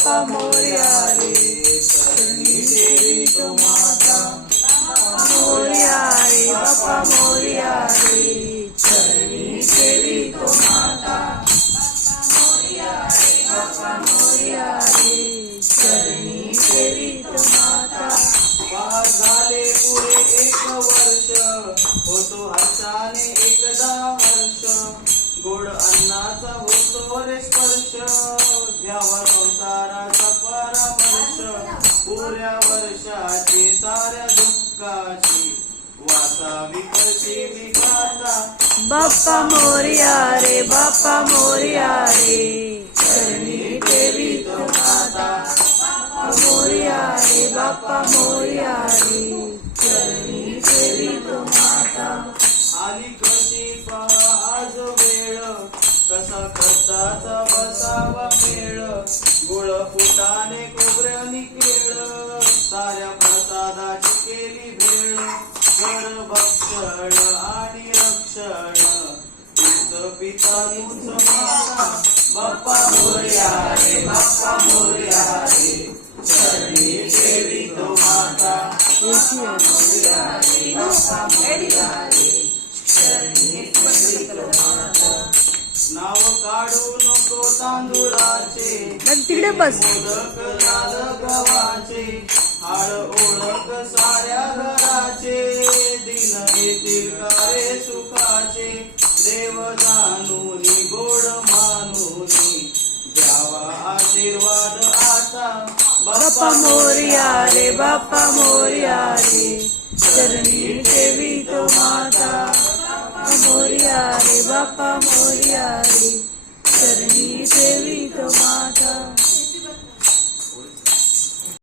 बाप्पा मोरया रे, चरणी ठेवितो माता. मोरया रे बाप्पा मोरया रे, चरणी ठेवितो माता. मोरया रे बाप्पा मोरया रे, चरणी ठेवितो माता. झाले पुढे 1 वर्ष, होतो हर्षाने एकदा हर्ष. गोड अन्नाचा होतो रे स्पर्श, घ्यावा संसाराचा परामर्श. पुऱ्या वर्षाची साऱ्या दुःखाची वाचावी कशी विघाता. बाप्पा मोरया रे बाप्पा मोरया रे, चरणी ठेवितो माता. मोरया रे बाप्पा मोरया रे, चरणी ठेवितो माता. आली कशी पहा आज वेळ, कसा खर्चाचा बसावा मेळ. गुळ फुटाने खोबऱ्यानी केळ, साऱ्या प्रसादाची केली भेळ. कर भक्षण आणि रक्षण, तूच पिता तूच माता. बाप्पा मोरया रे बाप्पा मोरया रे, चरणी ठेवितो माता. मोरया रे बाप्पा मोरया रे, चरणी ठेवितो माता. नाव काढू नको तांदुळाचे, तिकडे बस. मोदक लाल गव्हाचे. हाळ ओळख साऱ्या घराचे, दिन येतील कारे सुखाचे. देव जाणूनी गोड मानूनी, द्यावा आशीर्वाद आता. बाप्पा मोरया रे बाप्पा मोरया रे, चरणी ठेवितो माता. मोरया रे बाप्पा मोरया रे, चरणी ठेवितो